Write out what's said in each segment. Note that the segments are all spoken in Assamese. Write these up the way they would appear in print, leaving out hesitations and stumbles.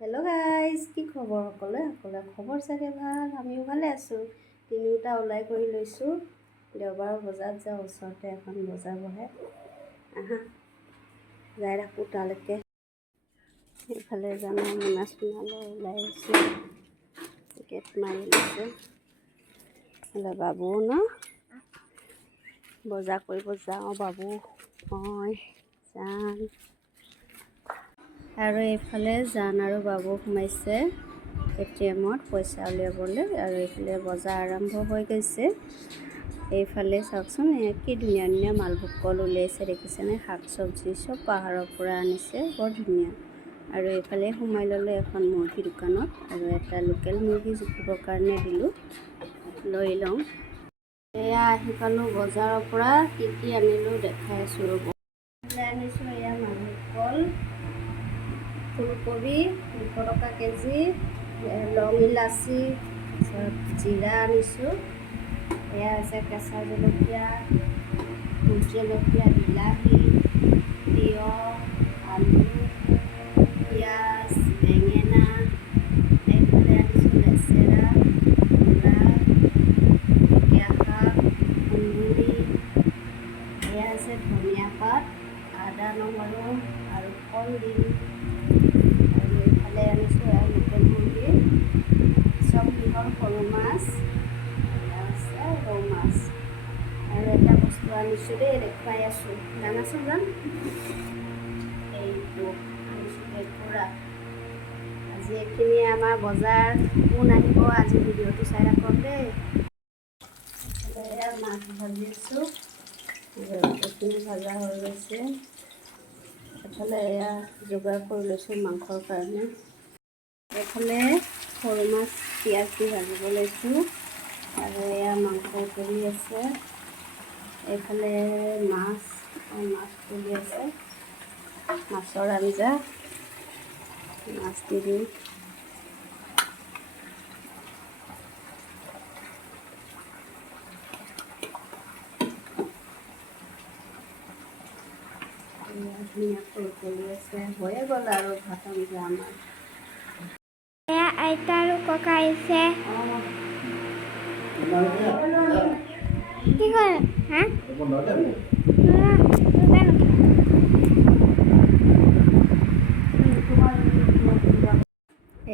হেল্ল' গাইজ, কি খবৰ সকলোৱে খবৰ চাগে ভাল। আমিও ভালে আছোঁ। তিনিওটা ওলাই কৰি লৈছোঁ। দেওবাৰ বজাৰত যাওঁ, ওচৰতে এখন বজাৰ বহে। আহা যাই ৰাখোঁ তালৈকে। সেইফালে যাম, মোনা চোনালৈ ওলাই আহিছোঁ। টিকেট মাৰি লৈছে। বাবু ন বজাৰ কৰিব যাওঁ, বাবু মই যাম। আৰু এইফালে জান আৰু বাবু সোমাইছে ATMত পইচা উলিয়াবলৈ। আৰু এইফালে বজাৰ আৰম্ভ হৈ গৈছে। এইফালে চাওকচোন, কি ধুনীয়া ধুনীয়া মালভোগ কল উলিয়াইছে, দেখিছেনে? শাক চব্জি চব পাহাৰৰ পৰা আনিছে, বৰ ধুনীয়া। আৰু এইফালে সোমাই ল'লোঁ এখন মুৰ্গী দোকানত, আৰু এটা লোকেল মুৰ্গী জুখিবৰ কাৰণে দিলোঁ, লৈ লওঁ। এয়া আহি পালোঁ বজাৰৰ পৰা। কি কি আনিলোঁ দেখাই আছোঁ ৰ'ব। আনিছোঁ এয়া মালভোগ কল, ফুলকবি 200 টকা কেজি, লং ইলাচি, তাৰপিছত জিৰা আনিছোঁ। এয়া আছে কেঁচা জলকীয়া, ভোট জলকীয়া, বিলাহী, তিয়ঁহ, আলু, পিঁয়াজ, বেঙেনা। এইফালে আনিছোঁ লেচেৰা, মূলা, ঢেকীয়া শাক, কুন্দুলি। এয়া আছে ধনিয়া পাত, আদা নহৰু আৰু কলডিল। আৰু এইফালে আনিছোঁ এয়া লোকেল মুৰ্গী, চব কিহৰ সৰু মাছ, এয়া আছে ৰৌ মাছ। আৰু এটা বস্তু আনিছোঁ দেই, দেখুৱাই আছোঁ, জানাচোন যাম। এইটো আনিছোঁ বেকুৰা। আজি এইখিনিয়ে আমাৰ বজাৰ। কোন আহিব আজি ভিডিঅ'টো চাই ৰাখক দেই। এয়া মাছ ভাজিছোঁ, এইখিনি ভাজা হৈ গৈছে। এফালে এয়া যোগাৰ কৰি লৈছোঁ মাংসৰ কাৰণে। এইফালে সৰু মাছ পিঁয়াজ দি ভাজিব লৈছোঁ, আৰু এয়া মাংস উতলি আছে। এইফালে মাছ তুলি আছে, মাছৰ আঞ্জা। মাছ দি দিওঁ। ধুনীয়াকৈ উতলি আছে, হৈয়ে গ'ল আৰু ভাত আঞ্জা আমাৰ। এয়া আইতা আৰু ককা আহিছে। কি কৰে? হা?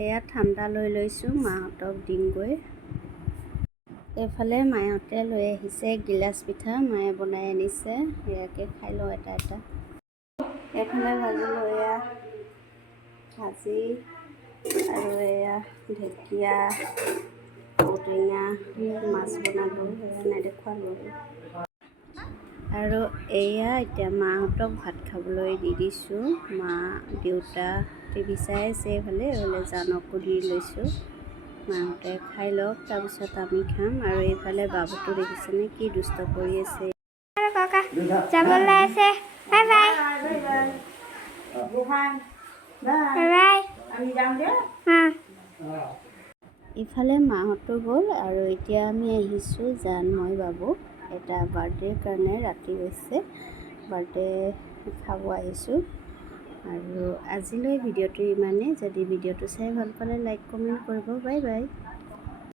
এয়া ঠাণ্ডা লৈ লৈছোঁ, মাহঁতক দিমগৈ। এইফালে মাহঁতে লৈ আহিছে গিলাচ পিঠা, মায়ে বনাই আনিছে। এয়াকে খাই লওঁ এটা এটা। এইফালে ভাজিলোঁ এয়া ভাজি, আৰু এয়া ঢেকীয়া, ঔটেঙা মাছ বনালোঁ, সেয়া নেদেখুৱালোঁ। আৰু এয়া এতিয়া মাহঁতক ভাত খাবলৈ দি দিছোঁ। মা দেউতা টিভি চাই আছে, এইফালে জানকো দি লৈছোঁ। মাহঁতে খাই লওক, তাৰপিছত আমি খাম। আৰু এইফালে বাবুটো দেখিছেনে কি দুষ্ট কৰি আছে। ককা যাবলৈ আছে। Bye bye. ইফালে মাহঁতো গ'ল, আৰু এতিয়া আমি আহিছোঁ জান মই বাবু এটা বাৰ্থডেৰ কাৰণে। ৰাতি হৈছে, বাৰ্থডে খাব আহিছোঁ। আৰু আজিলৈ ভিডিঅ'টো ইমানেই। যদি ভিডিঅ'টো চাই ভাল পালে লাইক কমেণ্ট কৰিব। Bye bye.